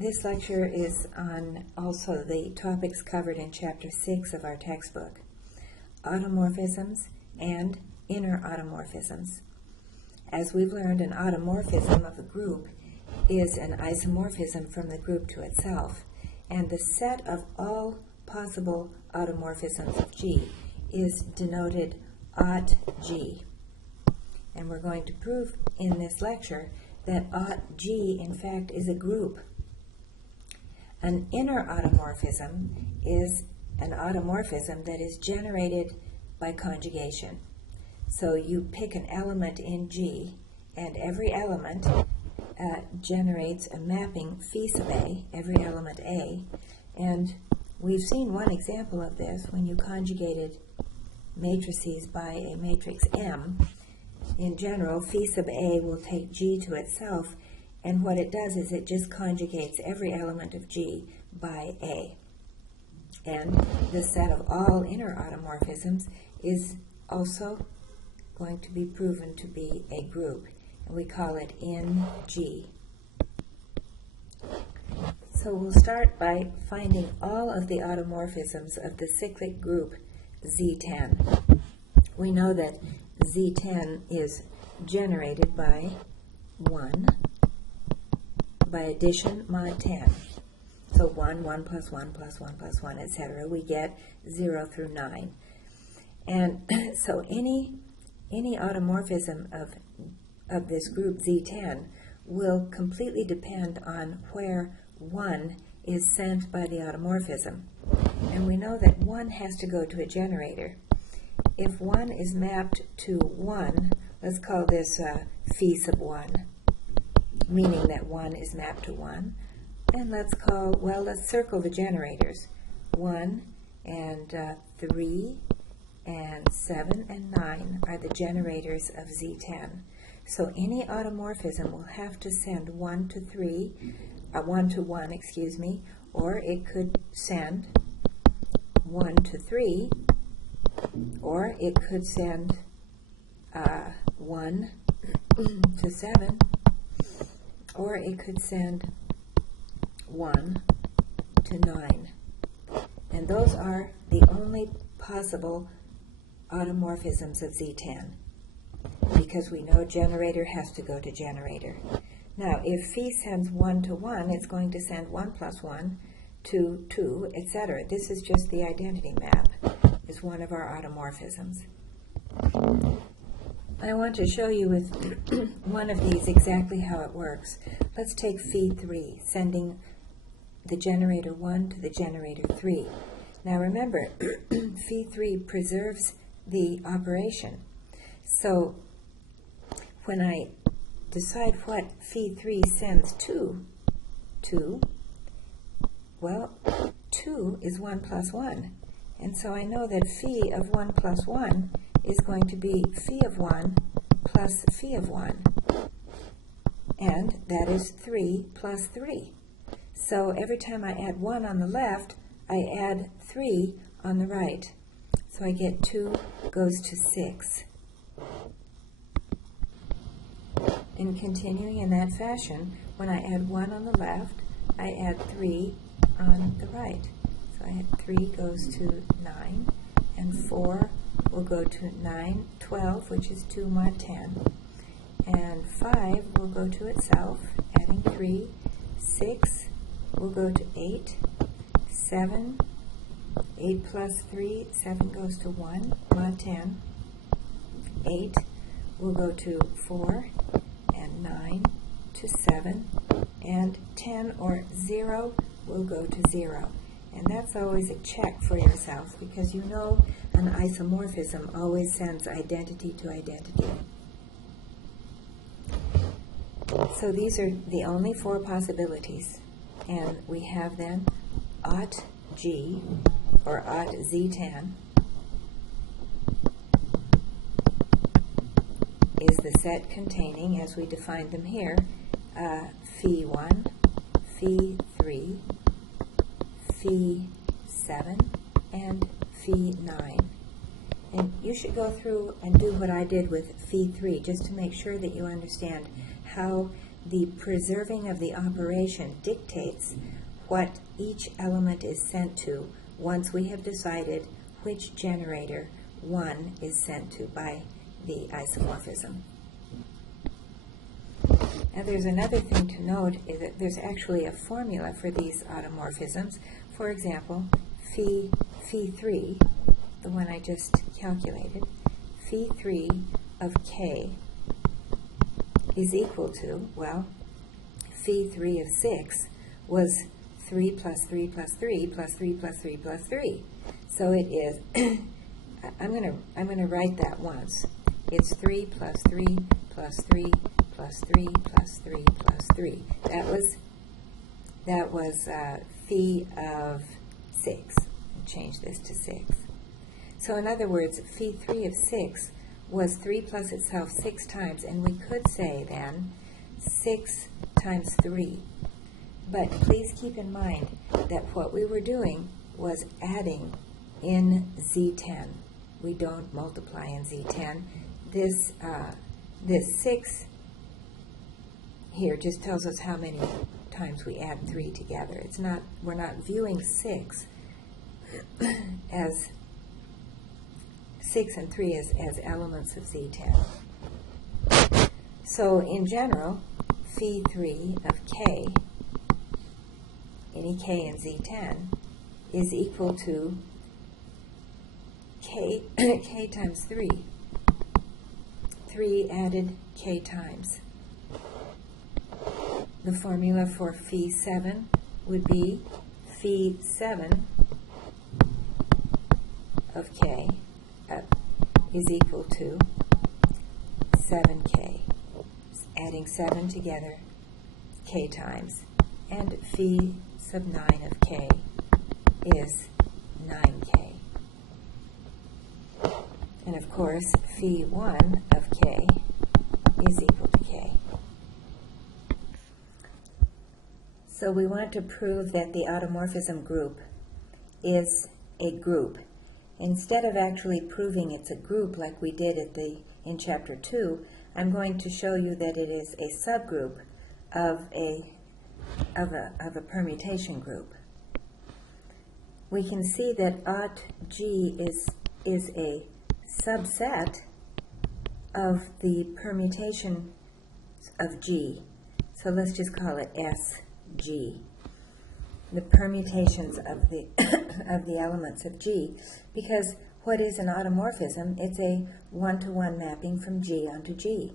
This lecture is on also the topics covered in Chapter 6 of our textbook, Automorphisms and Inner Automorphisms. As we've learned, an automorphism of a group is an isomorphism from the group to itself, and the set of all possible automorphisms of G is denoted aut G. And we're going to prove in this lecture that aut G, in fact, is a group. An inner automorphism is an automorphism that is generated by conjugation. So you pick an element in G, and every element generates a mapping phi sub A, every element A, and we've seen one example of this when you conjugated matrices by a matrix M. In general, phi sub A will take G to itself, and what it does is it just conjugates every element of G by A. And the set of all inner automorphisms is also going to be proven to be a group, and we call it in G. So we'll start by finding all of the automorphisms of the cyclic group Z10. We know that Z10 is generated by 1, by addition mod 10. So 1, 1 plus 1 plus 1 plus 1, etc. We get 0 through 9. And so any automorphism of this group Z10 will completely depend on where 1 is sent by the automorphism. And we know that 1 has to go to a generator. If 1 is mapped to 1, let's call this phi sub 1, meaning that 1 is mapped to 1. And let's circle the generators. 1 and 3 and 7 and 9 are the generators of Z10. So any automorphism will have to send 1 to 1, or it could send 1 to 3, or it could send 1 to 7, or it could send 1 to 9. And those are the only possible automorphisms of Z10, because we know generator has to go to generator. Now, if phi sends 1 to 1, it's going to send 1 plus 1 to 2, etc. This is just the identity map. It's one of our automorphisms. I want to show you with one of these exactly how it works. Let's take phi 3, sending the generator 1 to the generator 3. Now remember, phi 3 preserves the operation. So when I decide what phi 3 sends 2 to, well, 2 is 1 plus 1. And so I know that phi of 1 plus 1 is going to be phi of 1 plus phi of 1. And that is 3 plus 3. So every time I add 1 on the left, I add 3 on the right. So I get 2 goes to 6. And continuing in that fashion, when I add 1 on the left, I add 3 on the right. So I add 3 goes to 9, and 4 will go to 9, 12, which is 2 mod 10, and 5 will go to itself, adding 3, 6 will go to 8, 7, 8 plus 3, 7 goes to 1, mod 10, 8 will go to 4, and 9 to 7, and 10 or 0 will go to 0. And that's always a check for yourself, because you know an isomorphism always sends identity to identity. So these are the only 4 possibilities. And we have then aut G, or aut Z10, is the set containing, as we defined them here, phi 1, phi 3, phi 7, and phi 9. And you should go through and do what I did with phi 3, just to make sure that you understand how the preserving of the operation dictates what each element is sent to once we have decided which generator one is sent to by the isomorphism. Now there's another thing to note, is that there's actually a formula for these automorphisms. For example, phi 3, the one I just calculated, phi 3 of k is equal to, well, phi 3 of 6 was 3 plus 3 plus 3 plus 3 plus 3 plus 3. So it is, I'm going to write that once. It's 3 plus 3 plus 3 plus 3 plus 3 plus 3. That was phi of 6. I'll change this to 6. So in other words, phi 3 of 6 was 3 plus itself 6 times, and we could say then 6 times 3. But please keep in mind that what we were doing was adding in Z10. We don't multiply in Z10. This 6 here just tells us how many times we add 3 together. It's not, we're not viewing 6 as 6 and 3 as elements of Z10. So in general, phi 3 of k, any k in Z10, is equal to k, k times 3. 3 added k times. The formula for phi 7 would be phi 7 of k is equal to 7k. Adding 7 together, k times. And phi sub 9 of k is 9k. And of course, phi 1 of k is equal to k. So we want to prove that the automorphism group is a group. Instead of actually proving it's a group like we did in Chapter 2, I'm going to show you that it is a subgroup of a permutation group. We can see that Aut G is a subset of the permutation of G. So let's just call it SG. The permutations of the of the elements of G, because what is an automorphism? It's a one-to-one mapping from G onto G.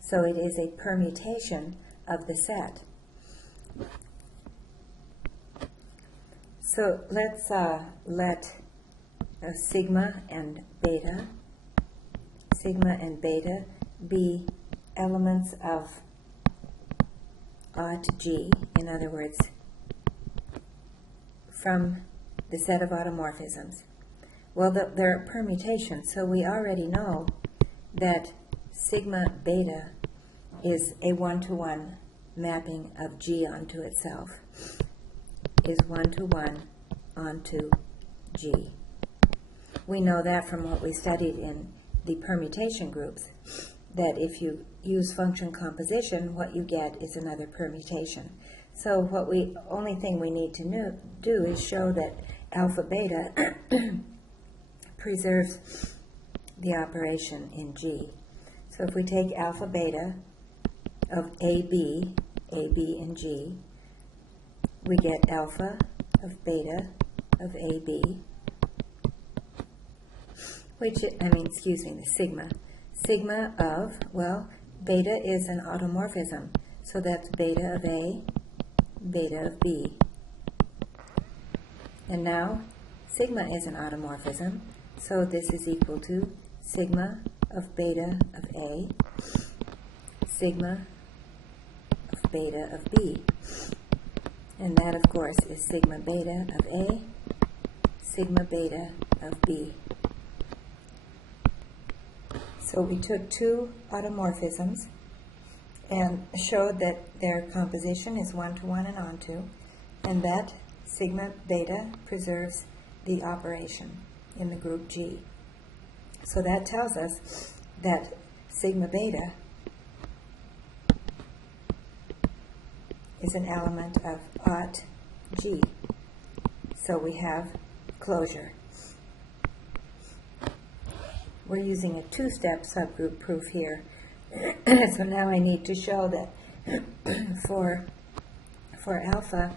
So it is a permutation of the set. So let's let sigma and beta be elements of Aut G, in other words, from the set of automorphisms. Well, they're permutations, so we already know that sigma beta is a one-to-one mapping of G onto itself, is one-to-one onto G. We know that from what we studied in the permutation groups, that if you use function composition, what you get is another permutation. So only thing we need to do is show that alpha beta preserves the operation in G. So if we take alpha beta of AB in G, we get alpha of beta of AB, the sigma. Sigma of, well, beta is an automorphism, so that's beta of A, beta of B. And now, sigma is an automorphism, so this is equal to sigma of beta of A, sigma of beta of B. And that, of course, is sigma beta of A, sigma beta of B. So we took two automorphisms and showed that their composition is one-to-one and onto, and that sigma beta preserves the operation in the group G. So that tells us that sigma beta is an element of aught G. So we have closure. We're using a two-step subgroup proof here. So now I need to show that for alpha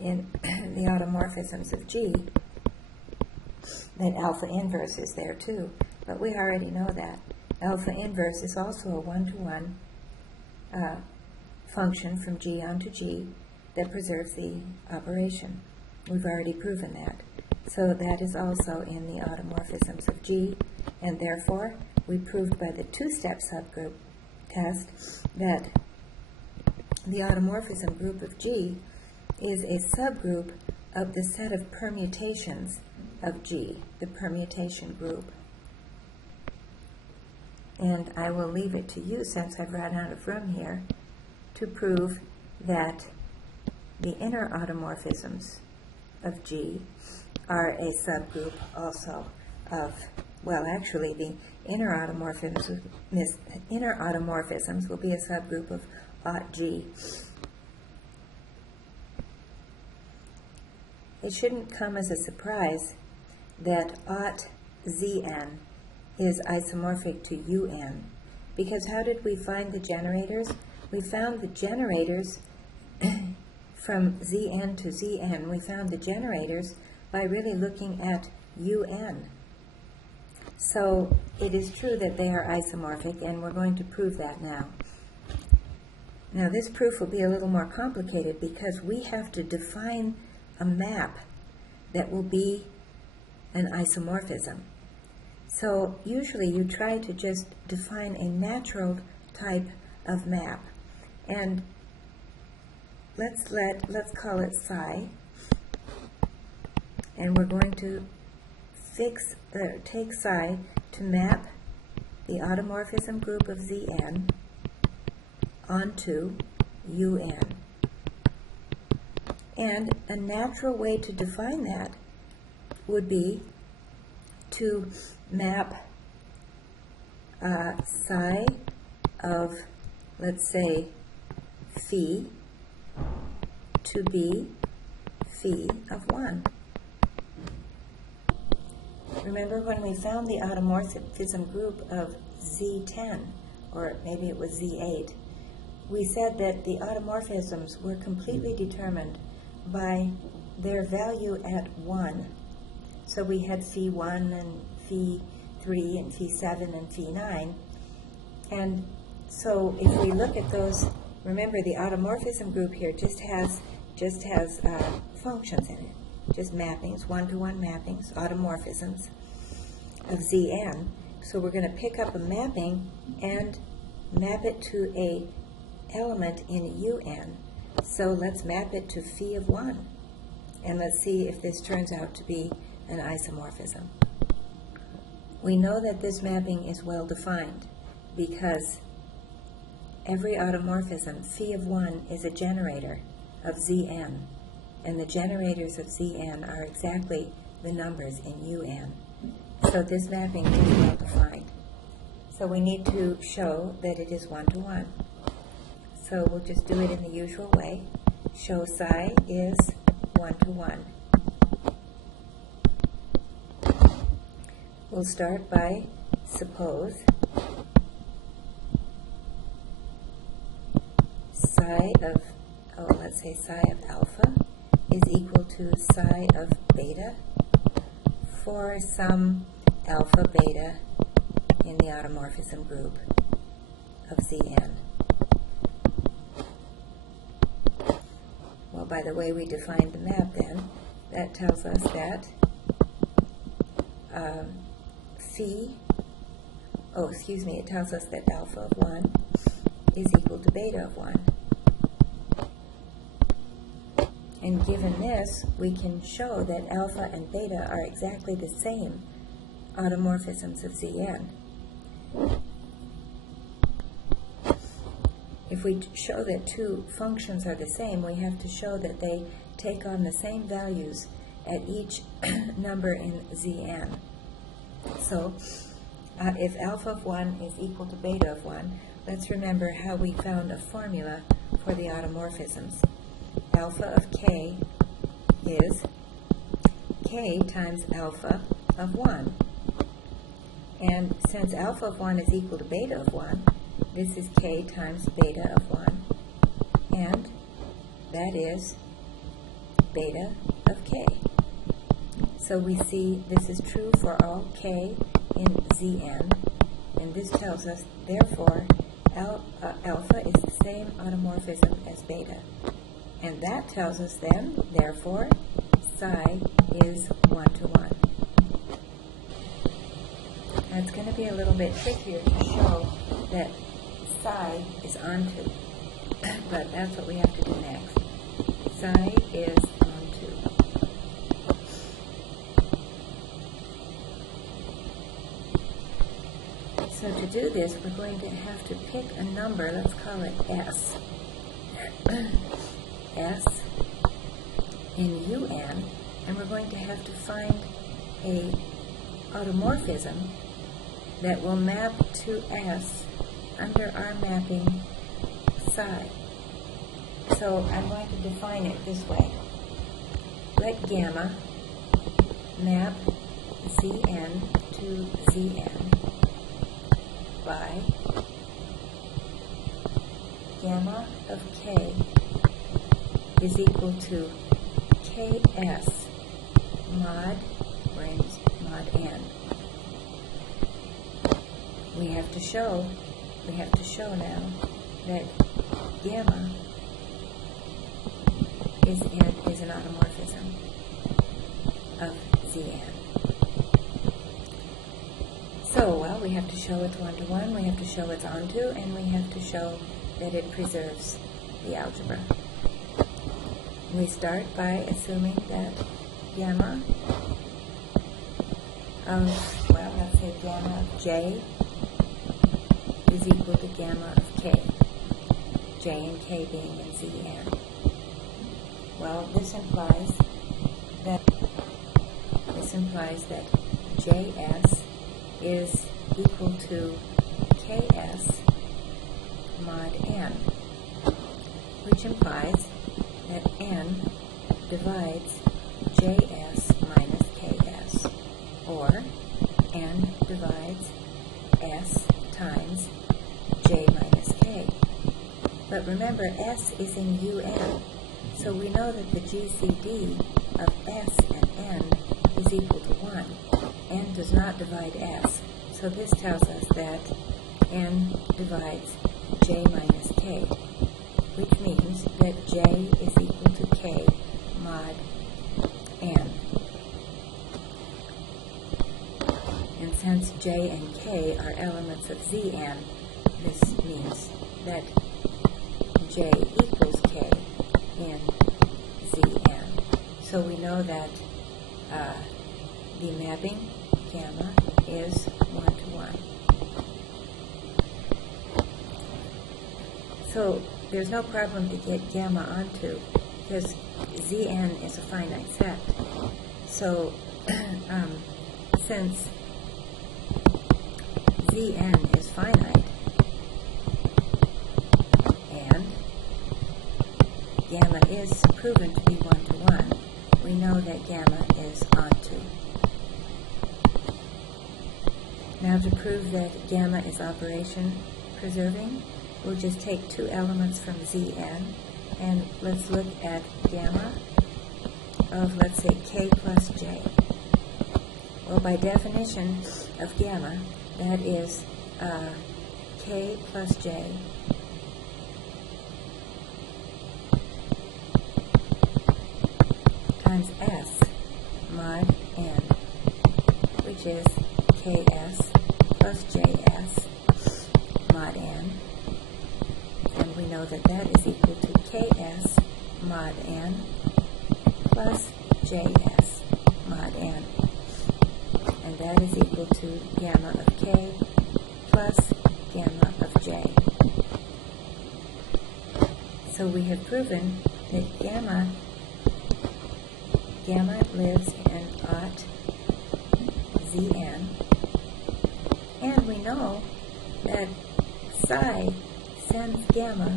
in the automorphisms of G, that alpha inverse is there too. But we already know that. Alpha inverse is also a one-to-one function from G onto G that preserves the operation. We've already proven that. So that is also in the automorphisms of G, and therefore we proved by the two-step subgroup test that the automorphism group of G is a subgroup of the set of permutations of G, the permutation group. And I will leave it to you, since I've run out of room here, to prove that the inner automorphisms of G are a subgroup also of, well, actually the inner automorphisms will be a subgroup of aught G. It shouldn't come as a surprise that aught Zn is isomorphic to Un, because how did we find the generators? We found the generators from Zn to Zn. We found the generators by really looking at Un. So it is true that they are isomorphic, and we're going to prove that now. Now this proof will be a little more complicated because we have to define a map that will be an isomorphism. So usually you try to just define a natural type of map. And let's call it psi. And we're going to take psi to map the automorphism group of Zn onto Un. And a natural way to define that would be to map psi of, let's say, phi to be phi of 1. Remember when we found the automorphism group of Z10, or maybe it was Z8, we said that the automorphisms were completely determined by their value at 1. So we had phi 1 and phi 3 and phi 7 and phi 9. And so if we look at those, remember the automorphism group here just has functions in it, just mappings, one-to-one mappings, automorphisms of Zn. So we're going to pick up a mapping and map it to a element in Un. So let's map it to phi of 1. And let's see if this turns out to be an isomorphism. We know that this mapping is well defined because every automorphism, phi of 1, is a generator of Zn. And the generators of Zn are exactly the numbers in Un. So this mapping is well defined. So we need to show that it is one-to-one. So we'll just do it in the usual way. Show psi is one-to-one. We'll start by suppose psi of, let's say psi of alpha is equal to psi of beta for some alpha beta in the automorphism group of Zn. Well, by the way we defined the map then, that tells us that it tells us that alpha of 1 is equal to beta of 1. And given this, we can show that alpha and beta are exactly the same automorphisms of Zn. If we show that two functions are the same, we have to show that they take on the same values at each number in Zn. So if alpha of 1 is equal to beta of 1, let's remember how we found a formula for the automorphisms. Alpha of k is k times alpha of 1. And since alpha of 1 is equal to beta of 1, this is k times beta of 1. And that is beta of k. So we see this is true for all k in Zn, and this tells us, therefore, alpha is the same automorphism as beta. And that tells us then, therefore, psi is 1 to 1. Now it's going to be a little bit trickier to show that psi is onto, but that's what we have to do next. Psi is onto. So to do this, we're going to have to pick a number, let's call it S. S in UN, and we're going to have to find a automorphism that will map to S under our mapping psi. So I'm going to define it this way. Let gamma map Zn to Zn by gamma of k is equal to ks mod, mod n. We have to show now that gamma is an automorphism of Zn. So, well, we have to show it's 1 to 1, we have to show it's onto, and we have to show that it preserves the algebra. We start by assuming that gamma of, well, let's say gamma of j is equal to gamma of k, j and k being in Zn. Well, this implies that Js is equal to Ks mod n, which implies that n divides Js minus Ks, or n divides S times J minus K. But remember, S is in UN, so we know that the GCD of S and n is equal to 1. N does not divide S, so this tells us that n divides J minus K, which means that J is equal to K mod n. And since J and K are elements of Zn, this means that J equals K in Zn. So we know that the mapping gamma is 1 to 1. So there's no problem to get gamma onto, because Zn is a finite set. So since Zn is finite, and gamma is proven to be 1 to 1, we know that gamma is onto. Now to prove that gamma is operation preserving, we'll just take two elements from Zn, and let's look at gamma of, let's say, k plus j. Well, by definition of gamma, that is k plus j times S mod n, which is ks plus js mod n, and we know that that is equal to ks mod n plus js mod n, and that is equal to gamma of k plus gamma of j. So we have proven that gamma lives in aught Zn, and we know that psi sends gamma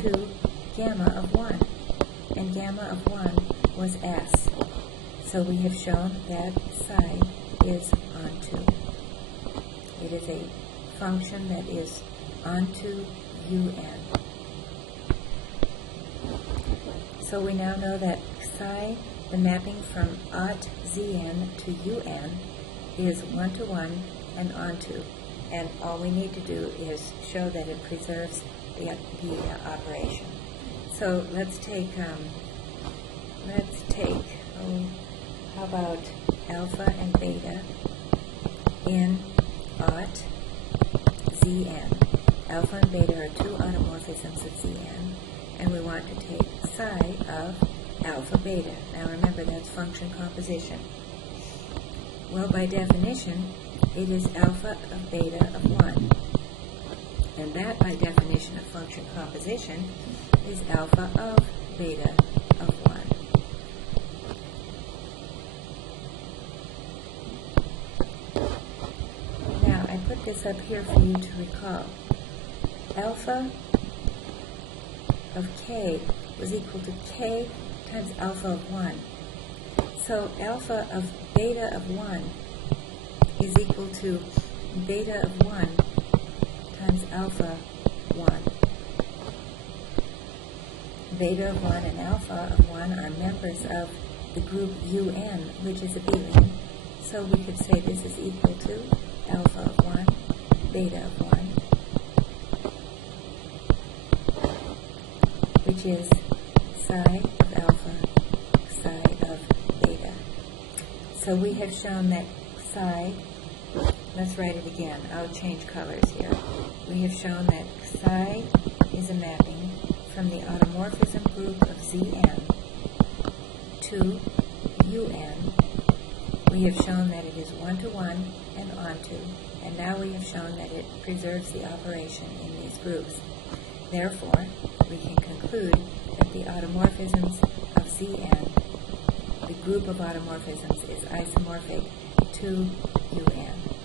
to gamma of 1, and gamma of 1 was S. So we have shown that psi is onto. It is a function that is onto un. So we now know that psi, the mapping from ot zn to un, is 1 to 1 and onto. And all we need to do is show that it preserves the operation. So let's take, how about alpha and beta in ot zn. Alpha and beta are two automorphisms of zn, and we want to take psi of alpha beta. Now remember, that's function composition. Well, by definition, it is alpha of beta of 1. And that, by definition of function composition, is alpha of beta of 1. Now, I put this up here for you to recall. Alpha of k was equal to k times alpha of 1. So alpha of beta of 1 is equal to beta of 1 times alpha 1. Beta of 1 and alpha of 1 are members of the group UN, which is abelian. So we could say this is equal to alpha of 1, beta of 1, which is psi of alpha, psi of beta. So we have shown that psi, let's write it again, I'll change colors here. We have shown that psi is a mapping from the automorphism group of Zn to Un. We have shown that it is 1 to 1 and onto, and now we have shown that it preserves the operation in these groups. Therefore, we can conclude that the automorphisms of Zn, the group of automorphisms, is isomorphic to Un.